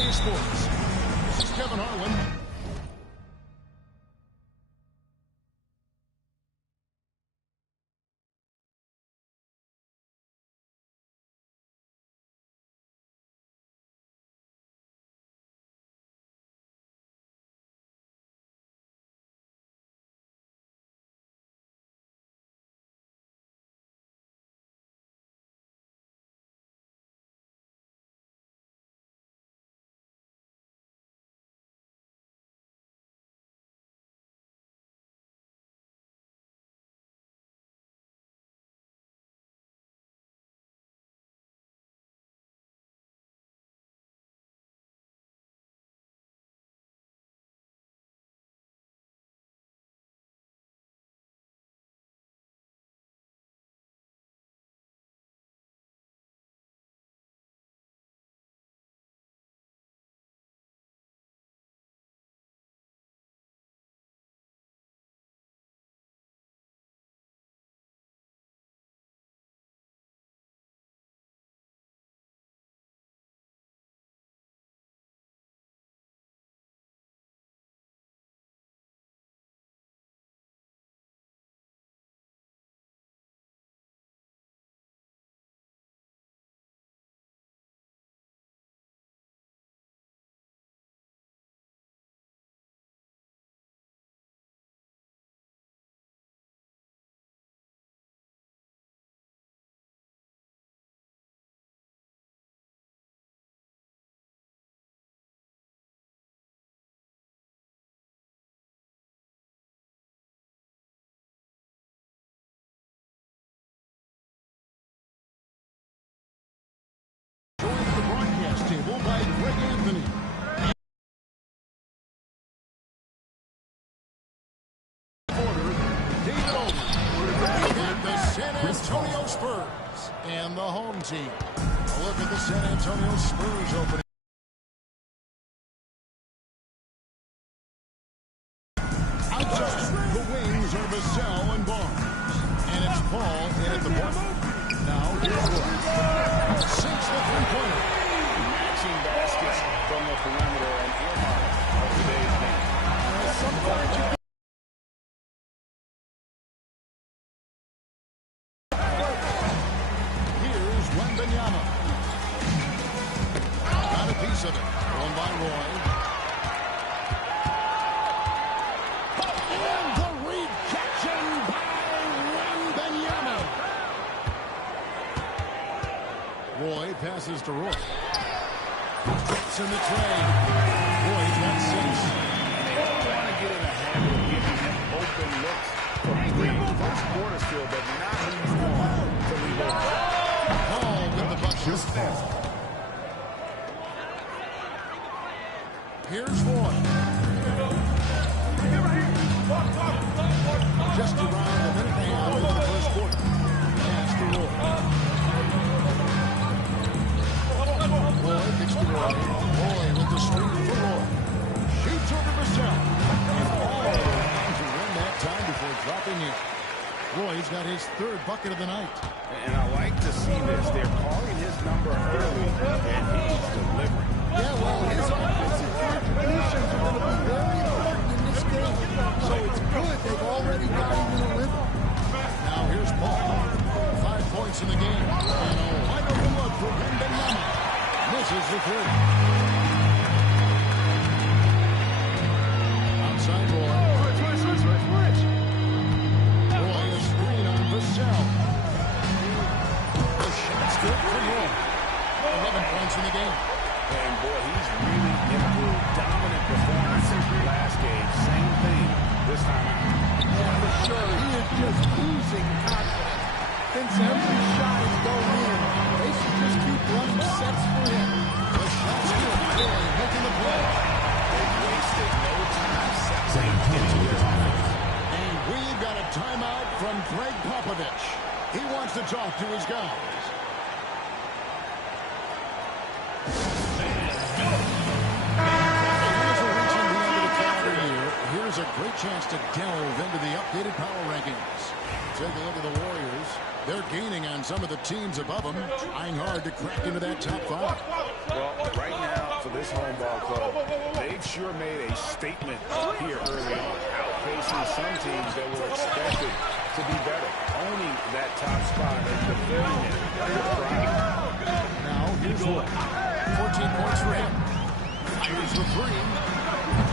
2K Sports. This is Kevin Harlan. By Greg Anthony. David Olden. And the San Antonio Spurs and the home team. A look at the San Antonio Spurs opening. Outside, the wings are Vassell and Barnes. And it's Paul in at the point. Now, here's Roy. Sinks the three-pointer. Baskets from the perimeter and earmark of today's game. Here's Wembanyama. Got a piece of it. Won by Roy. And the rejection by Wembanyama. Roy passes to Roy. Gets in the trade. Roy's got 6. They don't want to get in the habit of giving him open looks from three. First quarter still, but not when you want to leave it. Paul with the bucket. Here's Roy. Just around a minute and a half into the first quarter. Pass to Roy. Roy picks to Roy. Roy with the screen for Roy. Shoots over Vassell. And all the way to win that time before dropping in. Roy's got his 3rd bucket of the night. And I like to see this. They're calling his number early, and he's delivering. Yeah, well, his offensive contributions are going to be very important in this game. So it's good they've already got him in a rhythm. Now here's Paul. 5 points in the game. And a wide open look for Wembanyama. Misses the 3. Outside Roy. Roy, a screen on Vassell. The shot's good for Roy. 11 points in the game. And boy, he's really improved. Dominant performance last game. Same thing this time out. Yeah, for sure. He is just oozing confidence. Thinks every shot is going in. They should just keep running sets for him. The shot's good. Roy making the play. They've wasted no time. And we've got a timeout from Greg Popovich. He wants to talk to his guys. Here's a great chance to delve into the updated power rankings. Take a look at the Warriors. They're gaining on some of the teams above them, trying hard to crack into that top 5. Well, right now, for this home ball club. They've sure made a statement here early on, outpacing some teams that were expected to be better, owning that top spot and defending it with pride. Now, here's Wood. 14 points for him. Fires the three.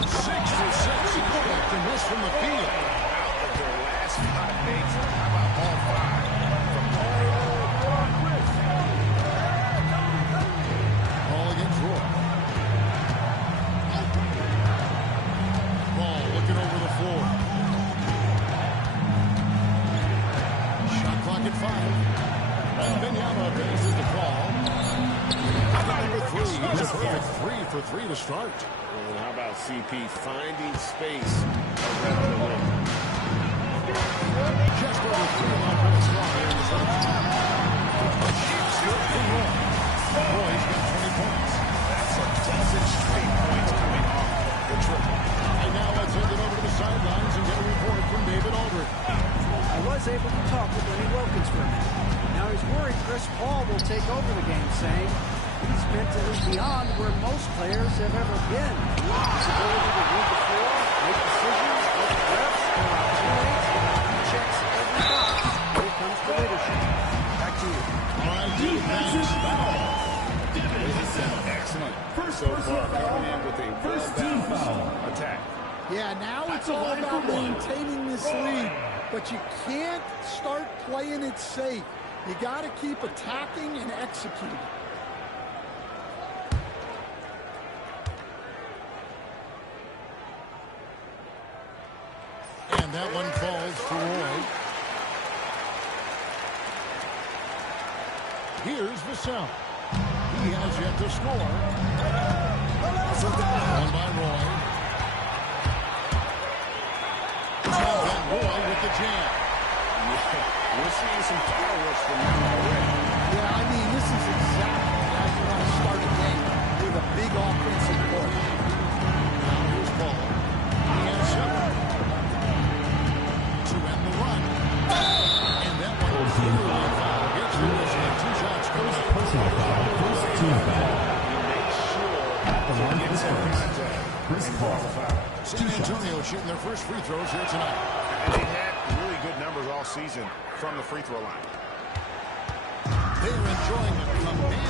6 for 6. He's back to miss from the field. Out of their last 5 makes, how about all 5 from home? Ball against Roy. Ball looking over the floor. Shot clock at 5. And Benyama faces the call. Number 3. He's a perfect 3 for 3 to start. And how about CP finding space around the rim? Just over 3 line for the strong here in the first. Roy's got 20 points. That's a dozen straight points coming off the triple. And now let's send it over to the sidelines and get a report from David Aldridge. I was able to talk with Lenny Wilkins for a minute. Now he's worried Chris Paul will take over the game, saying he's mentally beyond where most players have ever been. His ability to read the floor, make decisions, look at reps, and our teammates, he checks every box when it comes to leadership. Back to you. All right, defensive foul. Excellent. So far, coming in with a well-balanced attack. Yeah, now it's all about maintaining this lead, but you can't start playing it safe. You got to keep attacking and executing. And that one falls for Roy. Here's Vassell. He has yet to score. One by Roy. And Roy with the jam. We're seeing some fireworks from him already. Yeah, I mean, this is exactly how you want to start a game with a big offensive push. Now here's Paul. He has 7 to end the run. And that one was clearly a foul. Gets the whistle and 2 shots goes. Personal foul. First team foul. He makes sure At the line for Spurs. Chris Paul. San Antonio shooting their first free throws here tonight. And they had really good numbers all season from the free throw line. They're enjoying a commanding lead.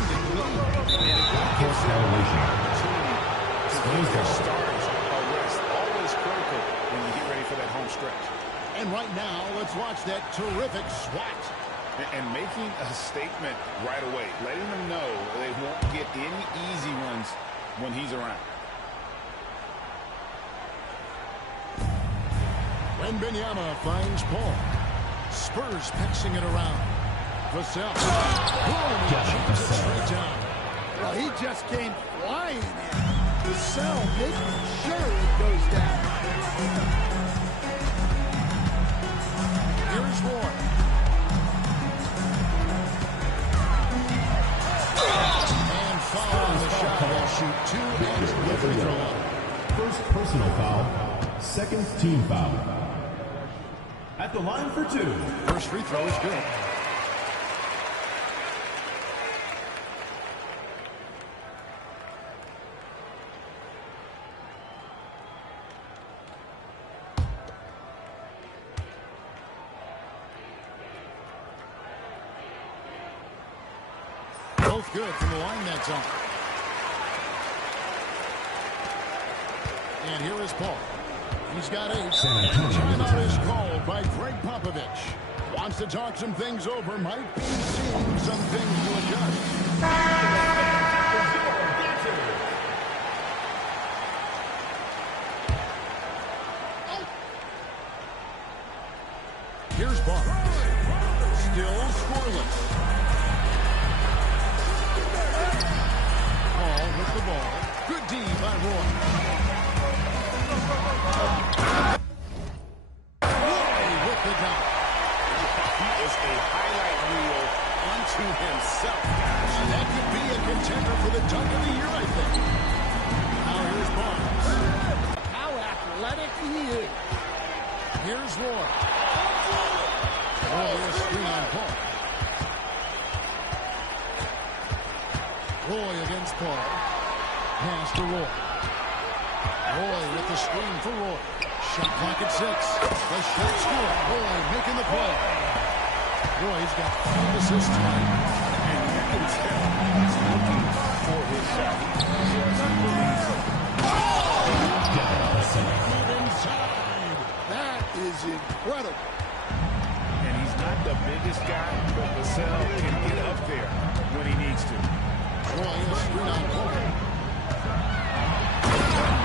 And it gives them an opportunity to keep their starters a rest. Always critical when you get ready for that home stretch. And right now, let's watch that terrific swat. And making a statement right away, letting them know they won't get any easy ones when he's around. When Benyama finds Paul. Spurs passing it around. Vassell. Boom, he jams it straight down. Well, he just came flying in. Vassell making sure it goes down. Here's Roy. And foul on the shot. They'll shoot 2 and the free throw line. First personal foul. Second team foul. At the line for 2. First free throw is good. Both good from the line that's on. And here is Paul. He's got 8. Timeout is called by Greg Popovich. Wants to talk some things over. Might be seeing some things to adjust. Here's Barnes. Still scoreless. Paul with the ball. Good D by Roy. Himself, and that could be a contender for the dunk of the year, I think. Now here's Barnes. How athletic he is. Here's Roy. Over a screen on Paul. Roy against Paul. Pass to Roy. Roy with the screen for Roy. Shot clock at 6. The shot's good. Roy making the play. Roy's got 5 assists tonight. And you can tell he's looking for his shot. Inside. That is incredible. And he's not the biggest guy, but Vassell can get up there when he needs to. Roy in the screen on Roy.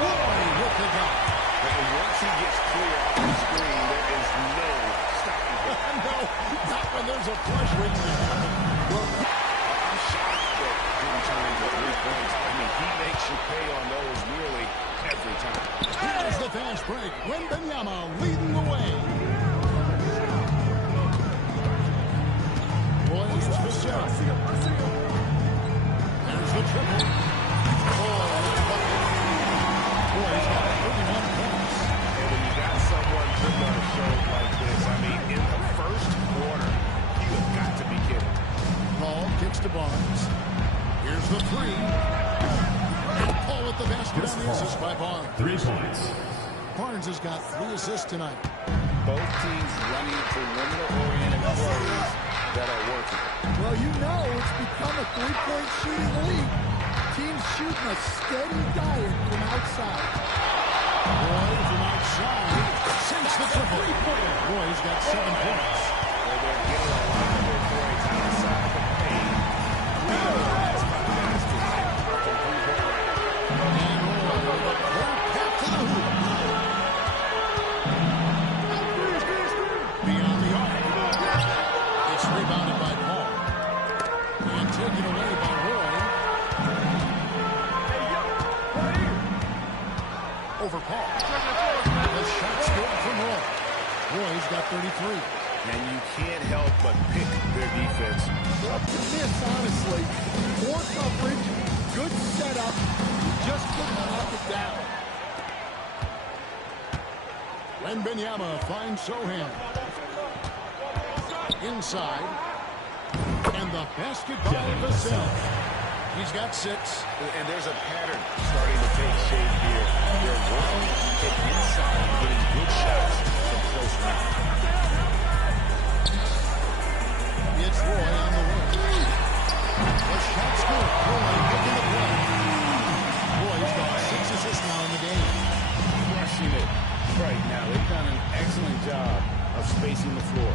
Roy with the dunk. And once he gets clear off the screen, there is no stopping him. No, not when there's a flush waiting to happen. Well, I'm shocked that didn't turn into 3 points. I mean, he makes you pay on those nearly every time. here's the fast break. Wembanyama leading the way. Roy is Vassell. There's the triple. Roy's got 31 points. And when you got someone putting on a show like this, I mean, in the first quarter, you have got to be kidding. Paul kicks to Barnes. Here's the 3. And Paul with the basket on the assist by Barnes. 3 points. Barnes has got 3 assists tonight. Both teams running perimeter-oriented plays that are working. Well, you know it's become a three-point shooting league. Teams shooting a steady diet from outside. Roy from outside sinks the triple. Roy's got 7 points. Well, they're getting a lot of their points outside the paint. 3 of the last 5 baskets from 3-point range. And Roy with a cold pack to the hoop. Beyond the arc. It's rebounded by Paul. And taken away by Roy. Over Paul. The shot's good from Roy. Roy's got 33. And you can't help but pick their defense. Miss, honestly. Poor coverage, good setup. You just couldn't knock it down. Wembanyama finds Sohan. Inside. And the basket by Vassell. He's got 6. And there's a pattern starting to take shape here. They're working to get inside and getting good shots from close range. It's Roy on the wing. The shot's good. Roy making the play. Roy's got 6 assists now in the game. Crushing it right now. They've done an excellent job of spacing the floor.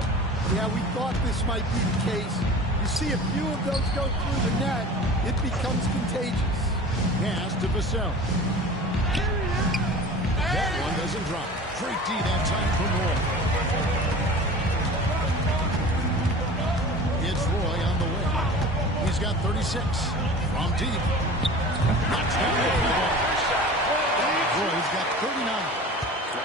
Yeah, we thought this might be the case. You see a few of those go through the net, it becomes contagious. Pass to Vassell. That one doesn't drop. Great D that time from Roy. It's Roy on the wing. He's got 36. From deep. Knocks down the rebound. Roy's got 39.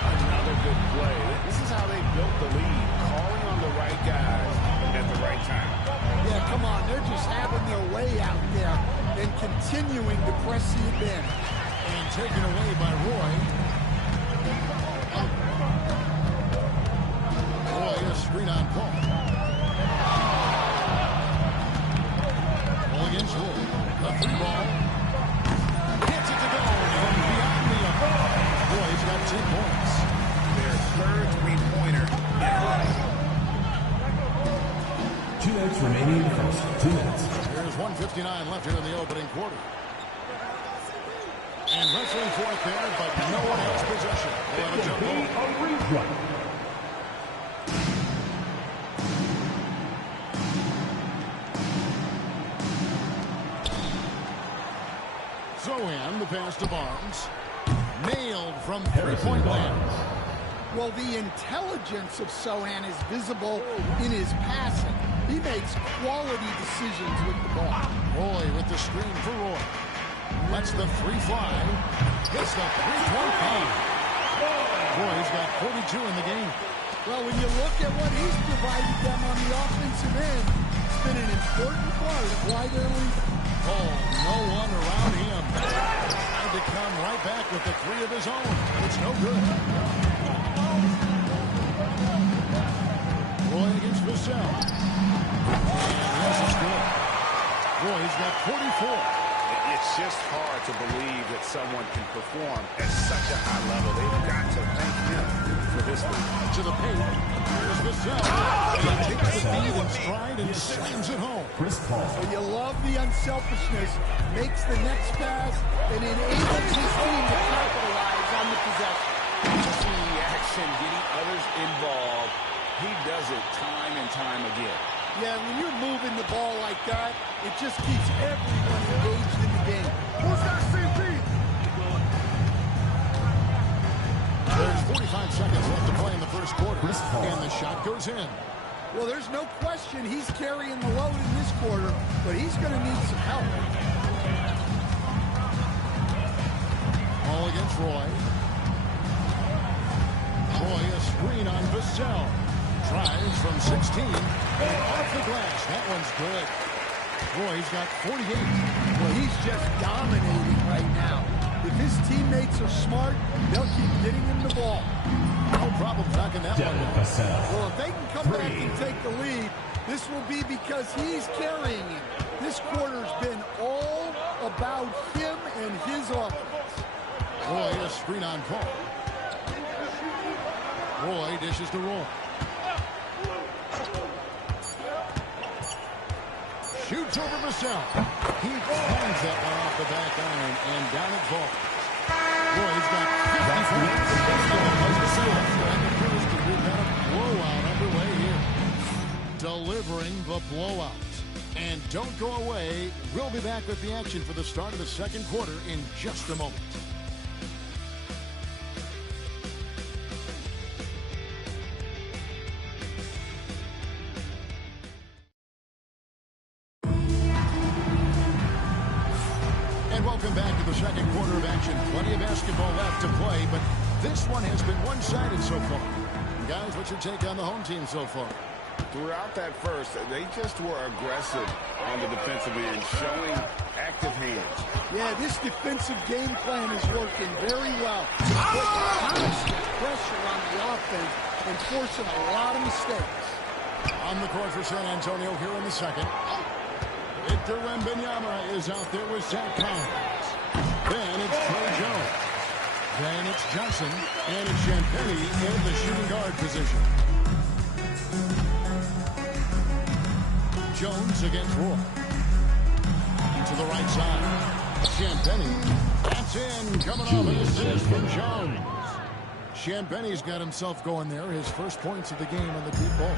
Another good play. This is how they built the lead. Calling on the right guys at the right time. Yeah, come on, they're just having their way out there and continuing to press the advantage. And taken away by Roy. Roy, a screen on Paul. Ball against Roy. The 3 ball. Gets it to go. From beyond the arc. Roy's got 10 points. Their third three-pointer. 2 minutes remaining in the first. 2 minutes. There's 1:59 left here in the opening quarter. And wrestling for it there, but no one has possession. They'll have a jump ball. Zohan, the pass to Barnes. Nailed from 3-point land. Well, the intelligence of Sohan is visible in his passing. He makes quality decisions with the ball. Roy with the screen for Roy. Lets the 3 fly. Hits the 3-point paint. Roy's got 42 in the game. Well, when you look at what he's provided them on the offensive end, it's been an important part of why they're leading. Oh, no one around him. Tried to come right back with the 3 of his own. It's no good. Roy against Vassell. And this is good. Roy's got 44. It's just hard to believe that someone can perform at such a high level. They've got to thank him for this move. To the paint. Here's Vassell. He takes the lead in stride and slams it home. Chris Paul. So you love the unselfishness, makes the next pass, and enables his team to capitalize on the possession. See action, getting others involved. He does it time and time again. Yeah, when you're moving the ball like that, it just keeps everyone engaged in the game. Who's got CP? There's 45 seconds left to play in the first quarter, and the shot goes in. Well, there's no question he's carrying the load in this quarter, but he's going to need some help. All against Roy. Roy, a screen on Vassell. Drives from 16, and off the glass. That one's good. Roy's got 48. Well, he's just dominating right now. If his teammates are smart, they'll keep getting him the ball. No problem knocking that one down. Well, if they can come back and take the lead, this will be because he's carrying him. This quarter's been all about him and his offense. Roy, a screen on Paul. Roy dishes to Roy. Shoots over Vassell. He finds that one off the back iron and down it falls. Roy's got 50 points. And appears to be a blowout underway here. Delivering the blowout. And don't go away. We'll be back with the action for the start of the second quarter in just a moment. Welcome back to the second quarter of action. Plenty of basketball left to play, but this one has been one-sided so far. And guys, what's your take on the home team so far? Throughout that first, they just were aggressive on the defensive end, showing active hands. Yeah, this defensive game plan is working very well. Put constant pressure on the offense and forcing a lot of mistakes. On the court for San Antonio here in the second. Victor Wembanyama is out there with Zach Collins. Then it's Trey Jones. Then it's Johnson. And it's Champagnie in the shooting guard position. Jones against Roy. To the right side. Champagnie. That's in. Coming off an assist from Jones. Champagnie's got himself going there. His first points of the game on the deep ball.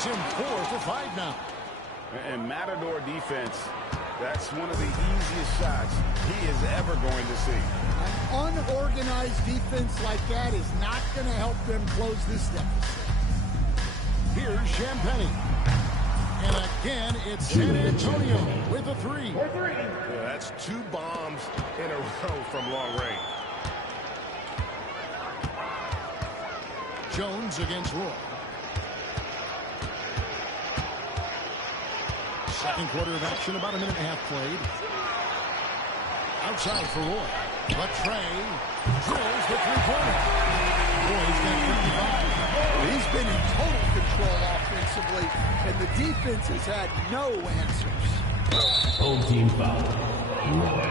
Him 4 for 5 now. And Matador defense, that's one of the easiest shots he is ever going to see. An unorganized defense like that is not going to help them close this deficit. Here's Champagnie. And again, it's San Antonio with a 3. Yeah, that's 2 bombs in a row from long range. Jones against Roy. Second quarter of action, about a minute and a half played. Outside for Roy. But Trey drills the three-pointer. Roy's got 55. He's been in total control offensively, and the defense has had no answers. Home team foul. Roy.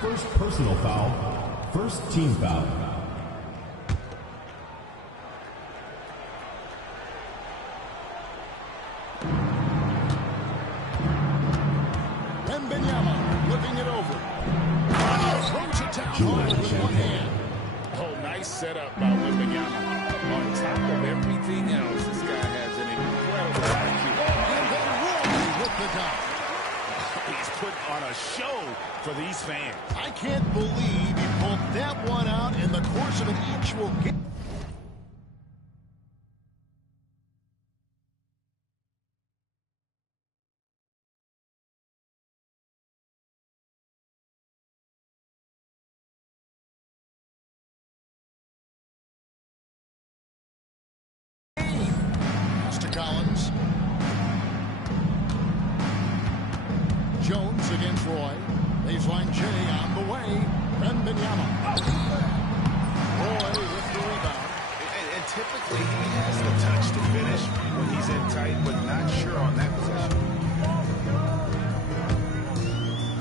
First personal foul. First team foul. Looking it over. Throws it down hard with one hand. Oh, nice setup by Wembanyama. On top of everything else, this guy has an incredible IQ. And then Roy with the dunk. He's put on a show for these fans. I can't believe he pulled that one out in the course of an actual game. Collins. Jones against Roy. Baseline J on the way. Wembanyama. Roy with the rebound. And typically he has the touch to finish when he's in tight, but not sure on that possession.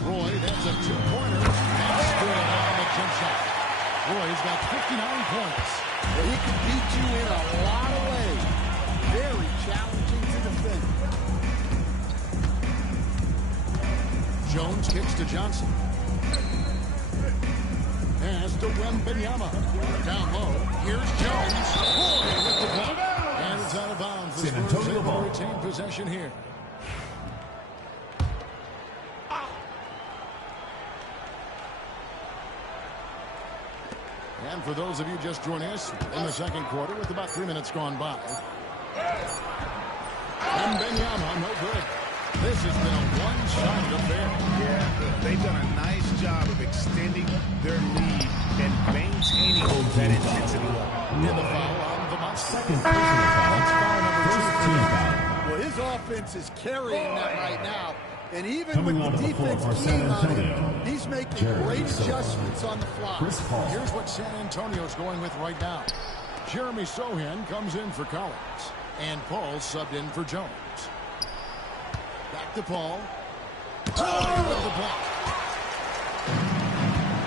Roy, that's a two-pointer. That's good on the jump shot. Roy's got 59 points. Well, he can beat you in a lot of ways. Very challenging to defend. Jones kicks to Johnson. Pass to Wembanyama. Down low. Here's Jones. Roy with the block. And it's out of bounds. The Spurs able to retain possession here. And for those of you just joining us in the second quarter with about 3 minutes gone by. Wembanyama, no good. This has been a one-sided affair. Yeah, they've done a nice job of extending their lead and maintaining that intensity level. Near the foul on the monster. Second personal foul. First team foul. Well, his offense is carrying that right now. And even Coming with the defense for keying San on Antonio, him, he's making Jeremy great Sohan. adjustments on the fly. Chris Paul. Here's what San Antonio's going with right now. Jeremy Sohan comes in for Collins. And Paul subbed in for Jones. Back to Paul. Paul with the block.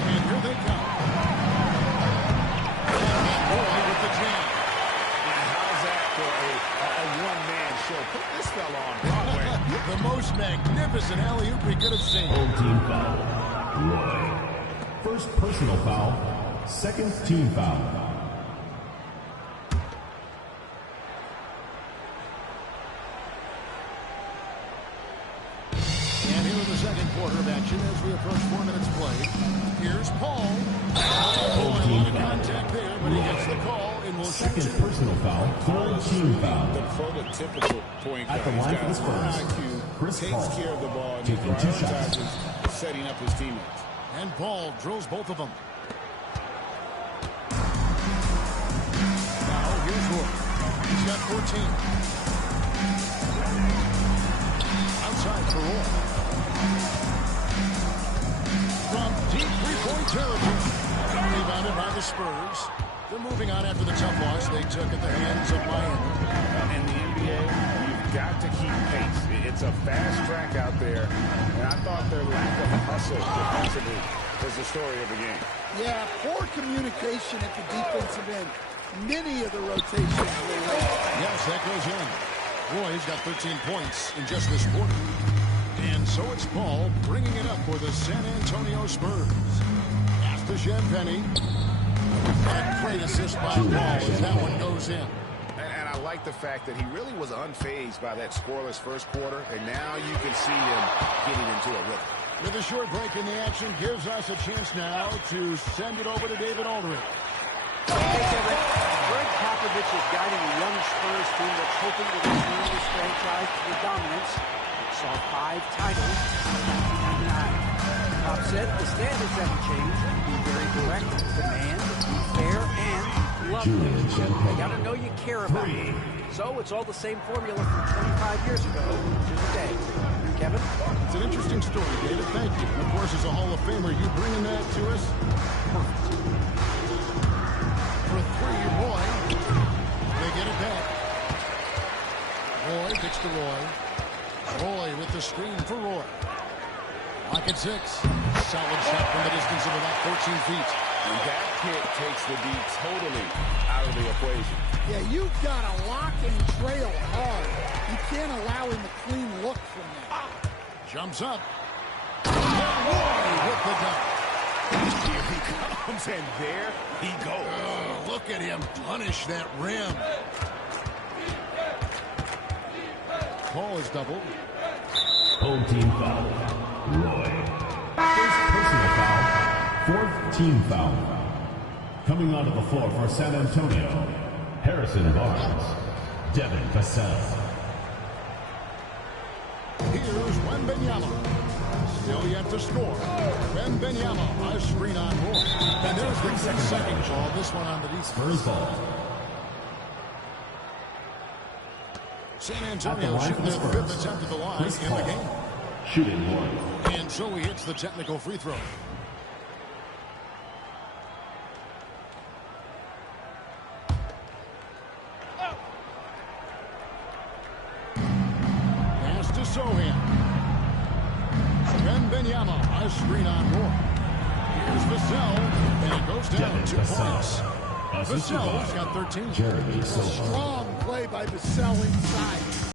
And here they come. And Roy with the jam. And how's that for a one-man show? Put this fella on Broadway. The most magnificent alley-oop we could have seen. Home team foul. Roy. First personal foul. Second team foul. And here in the second quarter of action as we approach 4 minutes played. Here's Paul. Home team foul. Contact there, but he gets the call and will shoot Second two. personal foul. Third team foul. The prototypical point guard. At the line for the He's got Spurs, high IQ, Chris takes Paul, care of the ball, and taking 2 shots. prioritizes setting up his teammates. And Paul drills both of them. Now here's Roy. He's got 14. Outside for Roy. From deep three-point territory. Rebounded by the Spurs. They're moving on after the tough loss they took at the hands of Miami. In the NBA, you've got to keep pace. It's a fast track out there, and I thought their lack of hustle defensively was the story of the game. Yeah, poor communication at the defensive end. Many of the rotations were late. Yes, that goes in. Roy's got 13 points in just this quarter. And so it's Paul bringing it up for the San Antonio Spurs. Pass to Champagny. That great assist by Paul as that one goes in. And I like the fact that he really was unfazed by that scoreless first quarter, and now you can see him getting into a rhythm. With a short break in the action gives us a chance now to send it over to David Aldridge. Hey, Kevin. Greg Popovich is guiding a young Spurs team that's hoping to return this franchise to the dominance that saw 5 titles in 1999. Pop said the standards haven't changed. Be very direct, demand, be fair, and love them. They got to know you care about them. So it's all the same formula from 25 years ago to today. Kevin? It's an interesting story, David. Thank you. And of course, as a Hall of Famer, you bringing that to us? Perfect. For 3, Roy. They get it back. Roy kicks to Roy. Roy with the screen for Roy. Lock at 6. Solid shot from the distance of about 14 feet. And that pick takes the D totally out of the equation. Yeah, you've got to lock and trail hard. You can't allow him a clean look from that. Jumps up. Roy with the dunk. Here he comes, and there he goes. Oh, look at him punish that rim. Paul is doubled. Home team foul. Roy. First personal foul. Fourth team foul. Coming onto the floor for San Antonio, Harrison Barnes, Devin Vassell. Here's Wembanyama. Still yet to score. Wembanyama, a screen on Roy. And there's the second ball. This one on the defense. Spurs ball. San Antonio shooting their 5th attempt at the line in the game. Shooting 1. And so he hits the technical free throw. Sohan. Wembanyama, a screen on Roy. Here's Vassell, and it goes down 2 points. Vassell's got 13. Jeremy Sohan. Strong play by Vassell inside.